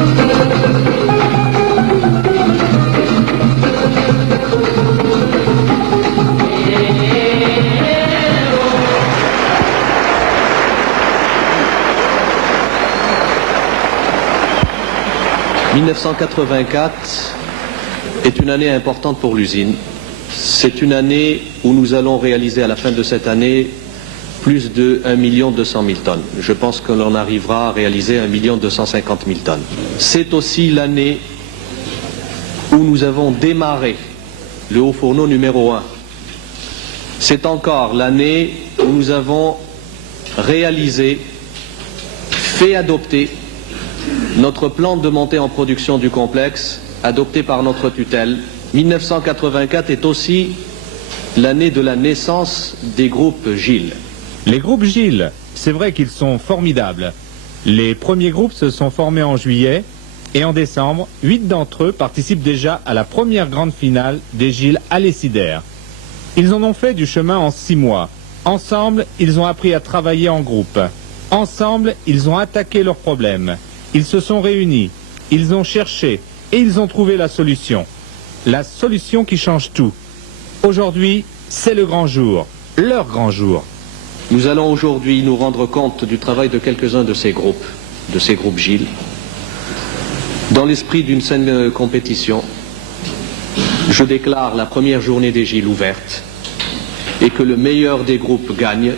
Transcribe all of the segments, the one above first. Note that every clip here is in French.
« 1984 est une année importante pour l'usine. C'est une année où nous allons réaliser à la fin de cette année plus de 1 200 000 tonnes. Je pense que l'on arrivera à réaliser 1 250 000 tonnes. C'est aussi l'année où nous avons démarré le haut fourneau numéro 1. C'est encore l'année où nous avons réalisé, fait adopter notre plan de montée en production du complexe, adopté par notre tutelle. 1984 est aussi l'année de la naissance des groupes Gilles. Les groupes Gilles, c'est vrai qu'ils sont formidables. Les premiers groupes se sont formés en juillet et en décembre, 8 d'entre eux participent déjà à la première grande finale des Gilles à l'Essidaire. Ils en ont fait du chemin en 6 mois. Ensemble, ils ont appris à travailler en groupe. Ensemble, ils ont attaqué leurs problèmes. Ils se sont réunis, ils ont cherché et ils ont trouvé la solution. La solution qui change tout. Aujourd'hui, c'est le grand jour, leur grand jour. Nous allons aujourd'hui nous rendre compte du travail de quelques-uns de ces groupes Gilles, dans l'esprit d'une saine compétition. Je déclare la première journée des Gilles ouverte et que le meilleur des groupes gagne.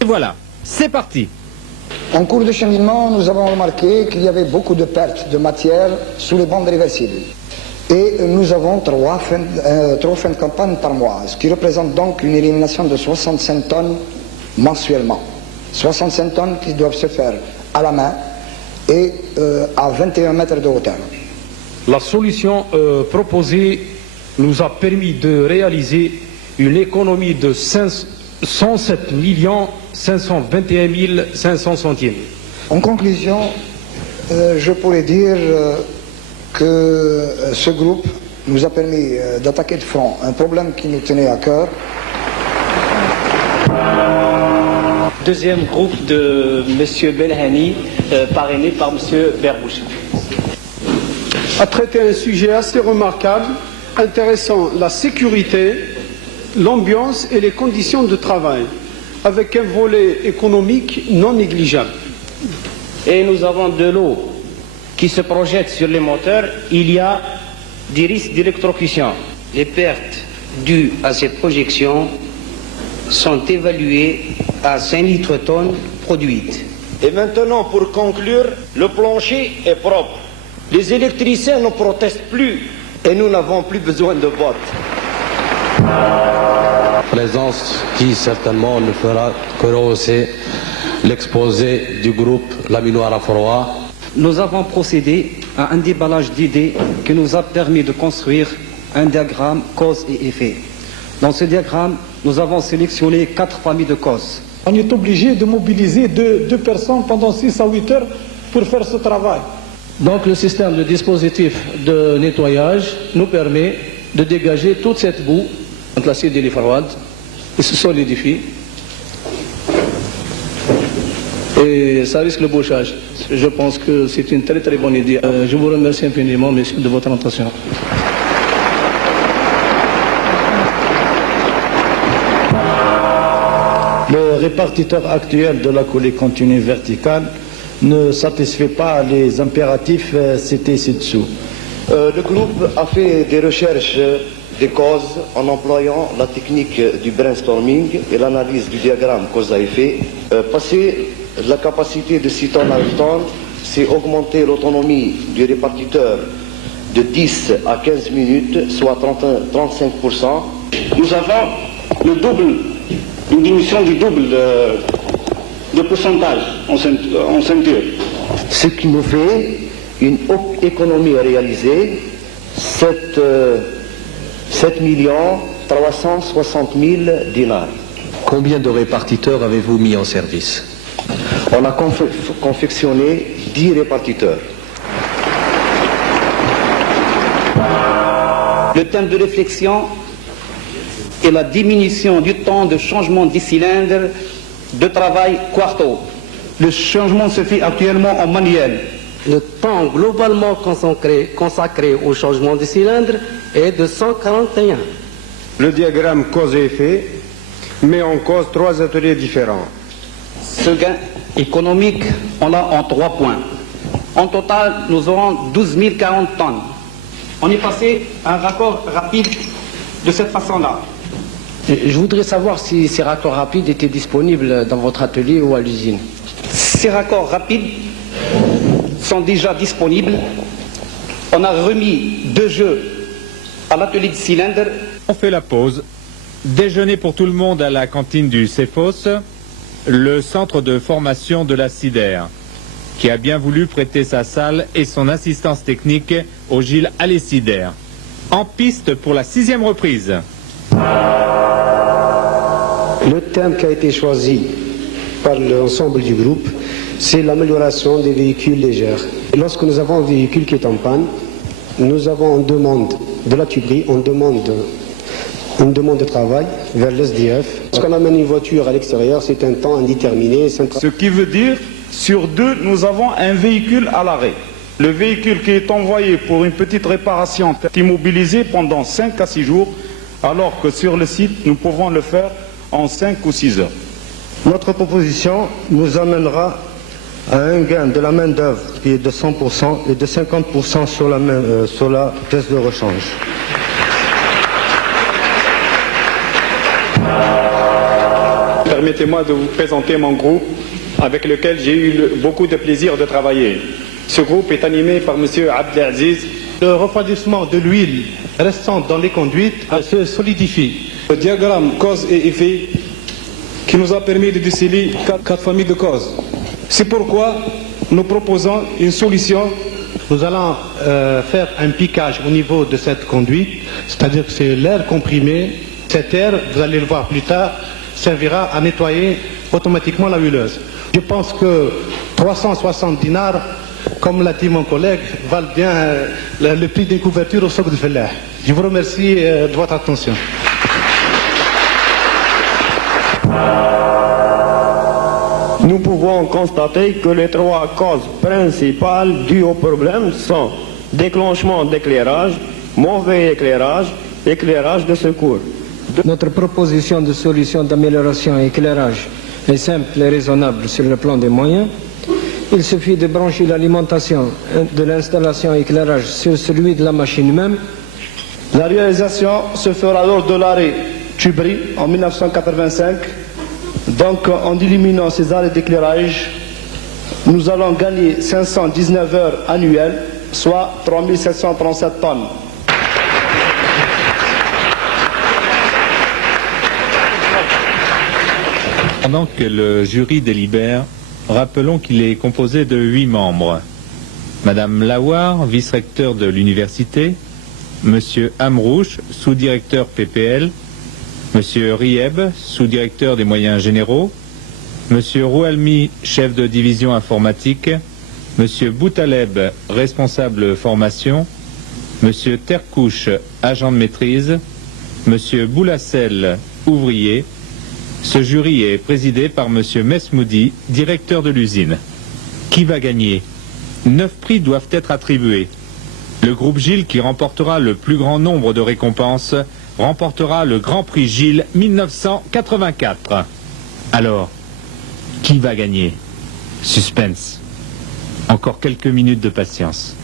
Et voilà, c'est parti. En cours de cheminement, nous avons remarqué qu'il y avait beaucoup de pertes de matière sous les bandes réversibles. Et nous avons 3 fins de campagne par mois, ce qui représente donc une élimination de 65 tonnes mensuellement. 65 tonnes qui doivent se faire à la main et à 21 mètres de hauteur. La solution proposée nous a permis de réaliser une économie de 107 521 500 centimes. En conclusion, je pourrais dire que ce groupe nous a permis d'attaquer de front un problème qui nous tenait à cœur. Deuxième groupe de M. Belhani, parrainé par M. Berbouche. A traité un sujet assez remarquable, intéressant la sécurité, l'ambiance et les conditions de travail, avec un volet économique non négligeable. Et nous avons de l'eau qui se projette sur les moteurs. Il y a des risques d'électrocution. Les pertes dues à cette projection sont évaluées à 5 litres-tonnes produites. Et maintenant, pour conclure, le plancher est propre. Les électriciens ne protestent plus et nous n'avons plus besoin de vote. Présence qui certainement ne fera que rehausser l'exposé du groupe Laminoir à froid. Nous avons procédé à un déballage d'idées qui nous a permis de construire un diagramme cause et effet. Dans ce diagramme, nous avons sélectionné 4 familles de causes. On est obligé de mobiliser deux personnes pendant 6 à 8 heures pour faire ce travail. Donc le système de dispositif de nettoyage nous permet de dégager toute cette boue entre l'acide et les froides et se solidifie. Et ça risque le bouchage. Je pense que c'est une très très bonne idée. Je vous remercie infiniment, messieurs, de votre attention. Le répartiteur actuel de la coulée continue verticale ne satisfait pas les impératifs cités ci-dessous. Le groupe a fait des recherches des causes en employant la technique du brainstorming et l'analyse du diagramme cause à effet. Passer la capacité de 6 tonnes à 8 tonnes, c'est augmenter l'autonomie du répartiteur de 10 à 15 minutes, soit 35%. Nous avons le double, une diminution du double de pourcentage en ceinture. Ce qui nous fait une économie réalisée, 7 360 000 dinars. Combien de répartiteurs avez-vous mis en service? On a confectionné 10 répartiteurs. Le thème de réflexion est la diminution du temps de changement des cylindres de travail quarto. Le changement se fait actuellement en manuel. Le temps globalement consacré au changement de cylindre est de 141. Le diagramme cause et effet met en cause 3 ateliers différents. Ce gain économique, on l'a en 3 points. En total, nous aurons 12 040 tonnes. On est passé à un raccord rapide de cette façon-là. Je voudrais savoir si ces raccords rapides étaient disponibles dans votre atelier ou à l'usine. Ces raccords rapides sont déjà disponibles. On a remis 2 jeux à l'atelier de cylindre. On fait la pause. Déjeuner pour tout le monde à la cantine du CEFOS, le centre de formation de la CIDER, qui a bien voulu prêter sa salle et son assistance technique au Gilles Allais-Cider. En piste pour la 6e reprise. Le thème qui a été choisi par l'ensemble du groupe, c'est l'amélioration des véhicules légers. Lorsque nous avons un véhicule qui est en panne, nous avons une demande de la tuberie, une demande de travail vers l'SDF. Lorsqu'on amène une voiture à l'extérieur, c'est un temps indéterminé. Ce qui veut dire, sur 2, nous avons un véhicule à l'arrêt. Le véhicule qui est envoyé pour une petite réparation est immobilisé pendant 5 à 6 jours, alors que sur le site, nous pouvons le faire en 5 ou 6 heures. Notre proposition nous amènera à un gain de la main-d'œuvre qui est de 100% et de 50% sur la pièce de rechange. Permettez-moi de vous présenter mon groupe avec lequel j'ai eu beaucoup de plaisir de travailler. Ce groupe est animé par M. Abdelaziz. Le refroidissement de l'huile restante dans les conduites se solidifie. Le diagramme cause et effet qui nous a permis de déceler 4 familles de causes. C'est pourquoi nous proposons une solution. Nous allons faire un piquage au niveau de cette conduite, c'est-à-dire que c'est l'air comprimé. Cet air, vous allez le voir plus tard, servira à nettoyer automatiquement la huileuse. Je pense que 360 dinars, comme l'a dit mon collègue, valent bien le prix d'une couverture au souk de Fellah. Je vous remercie de votre attention. Nous pouvons constater que les 3 causes principales dues au problème sont déclenchement d'éclairage, mauvais éclairage, éclairage de secours. Notre proposition de solution d'amélioration éclairage est simple et raisonnable sur le plan des moyens. Il suffit de brancher l'alimentation de l'installation éclairage sur celui de la machine même. La réalisation se fera lors de l'arrêt Tubry en 1985. Donc en éliminant ces arrêts d'éclairage, nous allons gagner 519 heures annuelles, soit 3737 tonnes. Pendant que le jury délibère, rappelons qu'il est composé de 8 membres. Madame Lawar, vice-recteur de l'université, Monsieur Amrouche, sous-directeur PPL, Monsieur Rieb, sous-directeur des moyens généraux, Monsieur Roualmi, chef de division informatique, Monsieur Boutaleb, responsable formation, Monsieur Terkouche, agent de maîtrise, Monsieur Boulassel, ouvrier. Ce jury est présidé par Monsieur Mesmoudi, directeur de l'usine. Qui va gagner? 9 prix doivent être attribués. Le groupe Gilles, qui remportera le plus grand nombre de récompenses, remportera le Grand Prix Gilles 1984. Alors, qui va gagner? Suspense. Encore quelques minutes de patience.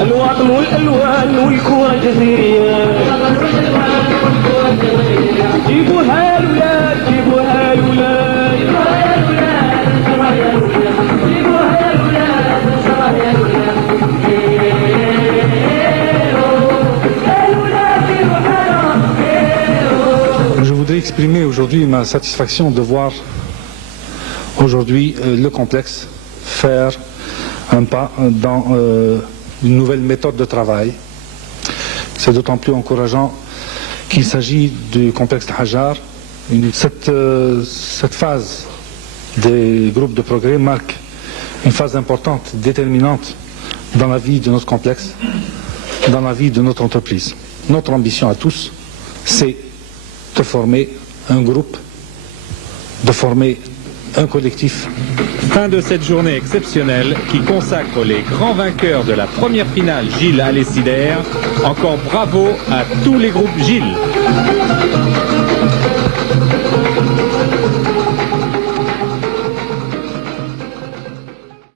الوطن والألوان والكوى الجزيرية جيبوها الولاد جيبوها الولاد جيبوها الولاد Je voudrais exprimer aujourd'hui ma satisfaction de voir aujourd'hui le complexe faire un pas dans une nouvelle méthode de travail. C'est d'autant plus encourageant qu'il s'agit du complexe de Hajar. Cette phase des groupes de progrès marque une phase importante, déterminante dans la vie de notre complexe, dans la vie de notre entreprise. Notre ambition à tous, c'est de former un groupe, de former un collectif. Fin de cette journée exceptionnelle qui consacre les grands vainqueurs de la première finale Gilles Alessider. Encore bravo à tous les groupes Gilles.